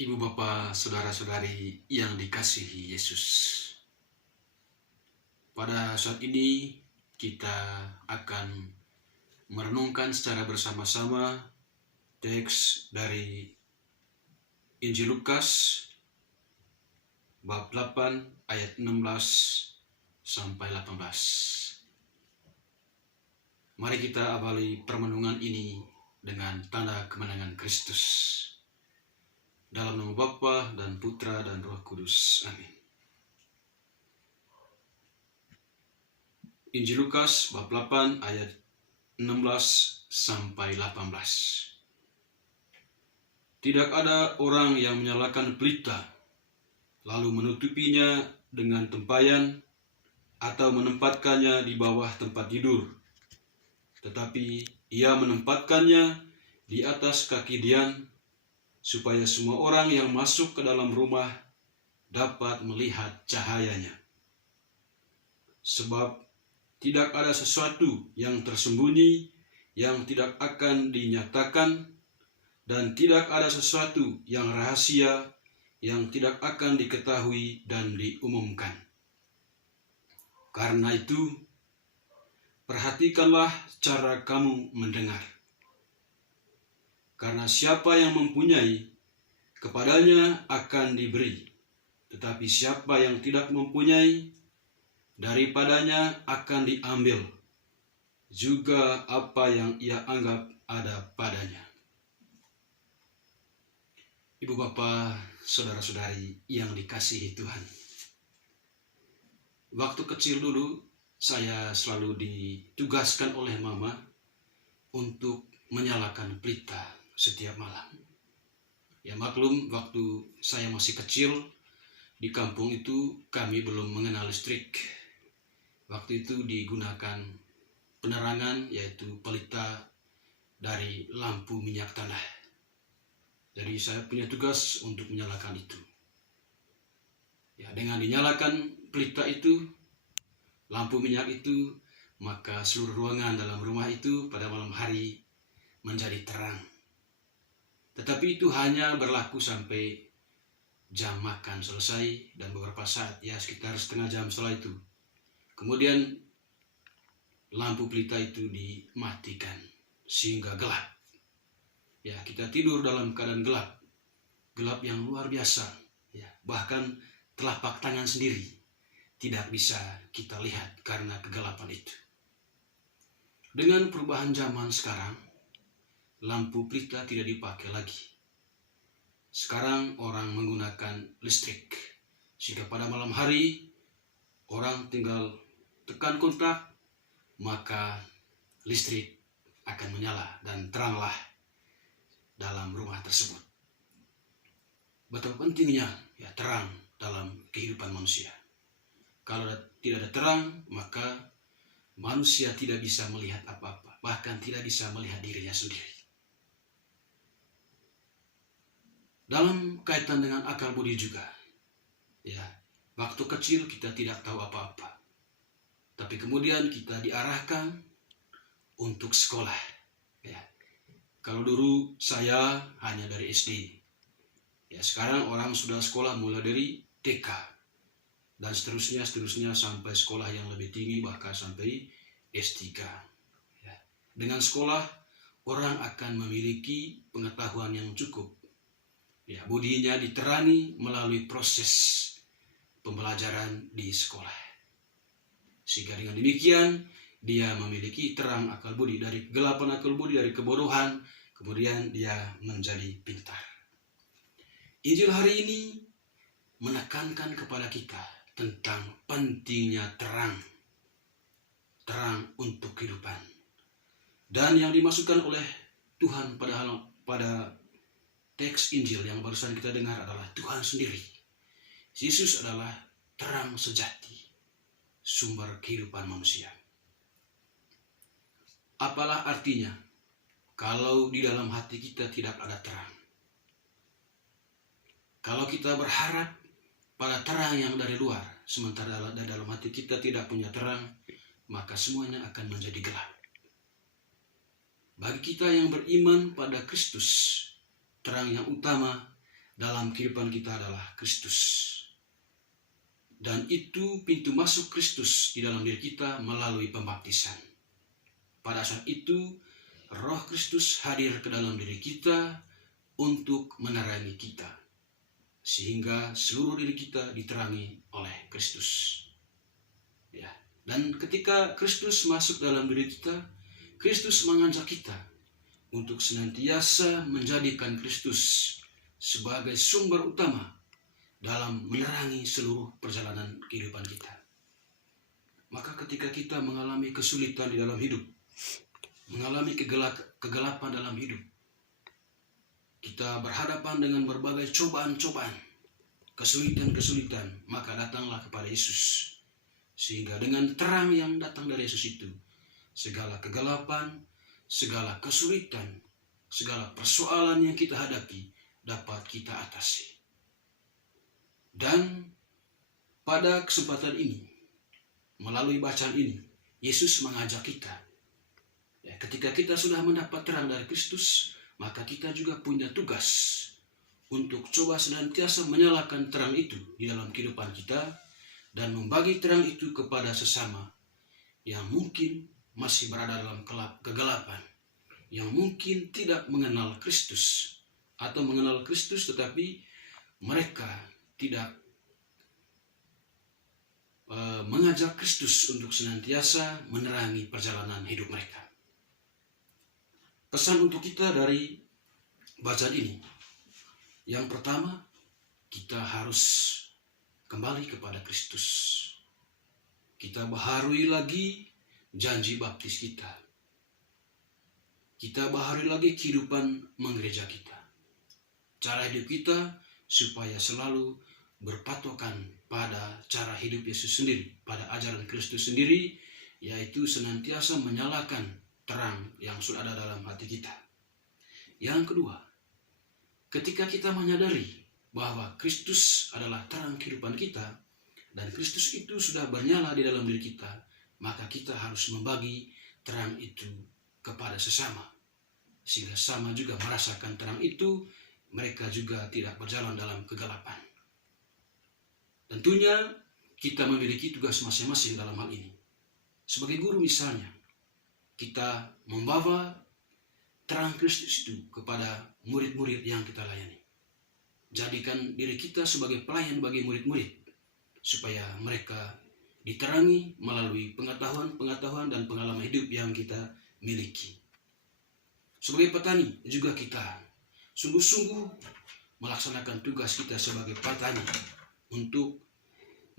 Ibu bapa, saudara-saudari yang dikasihi Yesus. Pada saat ini kita akan merenungkan secara bersama-sama teks dari Injil Lukas bab 8 ayat 16 sampai 18. Mari kita awali permenungan ini dengan tanda kemenangan Kristus. Dalam nama Bapa dan Putra dan Roh Kudus. Amin. Injil Lukas bab 8 ayat 16 sampai 18. Tidak ada orang yang menyalakan pelita, lalu menutupinya dengan tempayan atau menempatkannya di bawah tempat tidur. Tetapi ia menempatkannya di atas kaki Dian, supaya semua orang yang masuk ke dalam rumah dapat melihat cahayanya. Sebab tidak ada sesuatu yang tersembunyi yang tidak akan dinyatakan, dan tidak ada sesuatu yang rahasia yang tidak akan diketahui dan diumumkan. Karena itu, perhatikanlah cara kamu mendengar. Karena siapa yang mempunyai, kepadanya akan diberi. Tetapi siapa yang tidak mempunyai, daripadanya akan diambil juga apa yang ia anggap ada padanya. Ibu bapa, saudara-saudari yang dikasihi Tuhan. Waktu kecil dulu, saya selalu ditugaskan oleh mama untuk menyalakan pelita setiap malam. Ya maklum, waktu saya masih kecil, di kampung itu kami belum mengenal listrik. Waktu itu digunakan penerangan, yaitu pelita dari lampu minyak tanah. Jadi saya punya tugas untuk menyalakan itu. Ya, dengan dinyalakan pelita itu, lampu minyak itu, maka seluruh ruangan dalam rumah itu pada malam hari menjadi terang. Tetapi itu hanya berlaku sampai jam makan selesai dan beberapa saat, ya sekitar setengah jam setelah itu. Kemudian lampu pelita itu dimatikan sehingga gelap. Ya, kita tidur dalam keadaan gelap. Gelap yang luar biasa. Ya, bahkan telapak tangan sendiri tidak bisa kita lihat karena kegelapan itu. Dengan perubahan zaman sekarang, lampu pelita tidak dipakai lagi. Sekarang orang menggunakan listrik, sehingga pada malam hari orang tinggal tekan kontak, maka listrik akan menyala dan teranglah dalam rumah tersebut. Betapa pentingnya ya terang dalam kehidupan manusia. Kalau tidak ada terang, maka manusia tidak bisa melihat apa-apa, bahkan tidak bisa melihat dirinya sendiri. Dalam kaitan dengan akal budi juga, ya, waktu kecil kita tidak tahu apa-apa, tapi kemudian kita diarahkan untuk sekolah. Ya, kalau dulu saya hanya dari SD, ya sekarang orang sudah sekolah mulai dari TK dan seterusnya sampai sekolah yang lebih tinggi, bahkan sampai S3. Ya, dengan sekolah orang akan memiliki pengetahuan yang cukup. Ya, budinya diterangi melalui proses pembelajaran di sekolah. Sehingga dengan demikian, dia memiliki terang akal budi, dari kegelapan akal budi, dari kebodohan, kemudian dia menjadi pintar. Injil hari ini menekankan kepada kita tentang pentingnya terang. Terang untuk kehidupan. Dan yang dimasukkan oleh Tuhan pada teks Injil yang barusan kita dengar adalah Tuhan sendiri. Yesus adalah terang sejati, sumber kehidupan manusia. Apalah artinya kalau di dalam hati kita tidak ada terang? Kalau kita berharap pada terang yang dari luar, sementara dalam hati kita tidak punya terang, maka semuanya akan menjadi gelap. Bagi kita yang beriman pada Kristus, terang yang utama dalam kehidupan kita adalah Kristus. Dan itu pintu masuk Kristus di dalam diri kita melalui pembaptisan. Pada saat itu, Roh Kristus hadir ke dalam diri kita untuk menerangi kita, sehingga seluruh diri kita diterangi oleh Kristus. Ya, dan ketika Kristus masuk dalam diri kita, Kristus mengajak kita untuk senantiasa menjadikan Kristus sebagai sumber utama dalam menerangi seluruh perjalanan kehidupan kita. Maka ketika kita mengalami kesulitan di dalam hidup, mengalami kegelapan dalam hidup, kita berhadapan dengan berbagai cobaan-cobaan, kesulitan-kesulitan, maka datanglah kepada Yesus. Sehingga dengan terang yang datang dari Yesus itu, segala kegelapan, segala kesulitan, segala persoalan yang kita hadapi dapat kita atasi. Dan pada kesempatan ini, melalui bacaan ini, Yesus mengajak kita. Ya, ketika kita sudah mendapat terang dari Kristus, maka kita juga punya tugas untuk coba senantiasa menyalakan terang itu di dalam kehidupan kita dan membagi terang itu kepada sesama yang mungkin masih berada dalam kegelapan, yang mungkin tidak mengenal Kristus atau mengenal Kristus tetapi mereka tidak mengajak Kristus untuk senantiasa menerangi perjalanan hidup mereka. Pesan untuk kita dari bacaan ini, yang pertama, kita harus kembali kepada Kristus. Kita baharui lagi janji baptis kita. Kita baharui lagi kehidupan menggereja kita. Cara hidup kita supaya selalu berpatokan pada cara hidup Yesus sendiri, pada ajaran Kristus sendiri, yaitu senantiasa menyalakan terang yang sudah ada dalam hati kita. Yang kedua, ketika kita menyadari bahwa Kristus adalah terang kehidupan kita, dan Kristus itu sudah bernyala di dalam diri kita, maka kita harus membagi terang itu kepada sesama, sehingga sama juga merasakan terang itu, mereka juga tidak berjalan dalam kegelapan. Tentunya kita memiliki tugas masing-masing dalam hal ini. Sebagai guru misalnya, kita membawa terang Kristus itu kepada murid-murid yang kita layani. Jadikan diri kita sebagai pelayan bagi murid-murid, supaya mereka diterangi melalui pengetahuan dan pengalaman hidup yang kita miliki. Sebagai petani juga kita sungguh-sungguh melaksanakan tugas kita sebagai petani untuk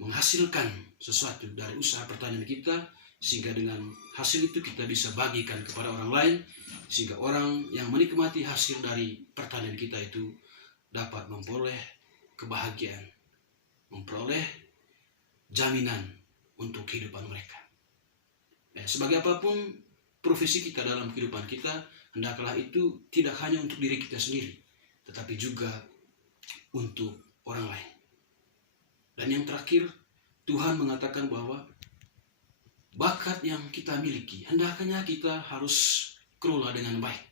menghasilkan sesuatu dari usaha pertanian kita, sehingga dengan hasil itu kita bisa bagikan kepada orang lain, sehingga orang yang menikmati hasil dari pertanian kita itu dapat memperoleh kebahagiaan, memperoleh jaminan untuk kehidupan mereka. Ya, sebagai apapun profesi kita dalam kehidupan kita, hendaklah itu tidak hanya untuk diri kita sendiri, tetapi juga untuk orang lain. Dan yang terakhir, Tuhan mengatakan bahwa bakat yang kita miliki, hendaknya kita harus kelola dengan baik.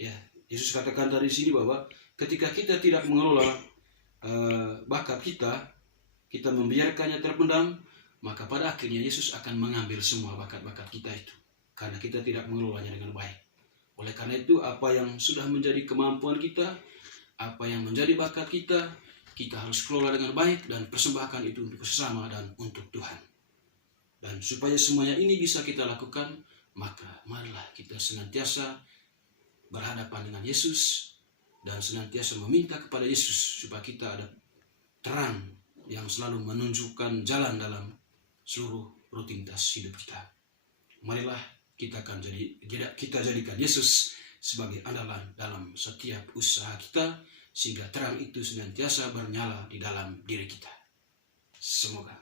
Ya, Yesus katakan dari sini bahwa ketika kita tidak mengelola bakat kita membiarkannya terpendam, maka pada akhirnya Yesus akan mengambil semua bakat-bakat kita itu, karena kita tidak mengelolanya dengan baik. Oleh karena itu, apa yang sudah menjadi kemampuan kita, apa yang menjadi bakat kita harus kelola dengan baik dan persembahkan itu untuk sesama dan untuk Tuhan. Dan supaya semuanya ini bisa kita lakukan, maka marilah kita senantiasa berhadapan dengan Yesus dan senantiasa meminta kepada Yesus supaya kita ada terang yang selalu menunjukkan jalan dalam seluruh rutinitas hidup kita. Marilah kita jadikan Yesus sebagai andalan dalam setiap usaha kita, sehingga terang itu senantiasa bernyala di dalam diri kita. Semoga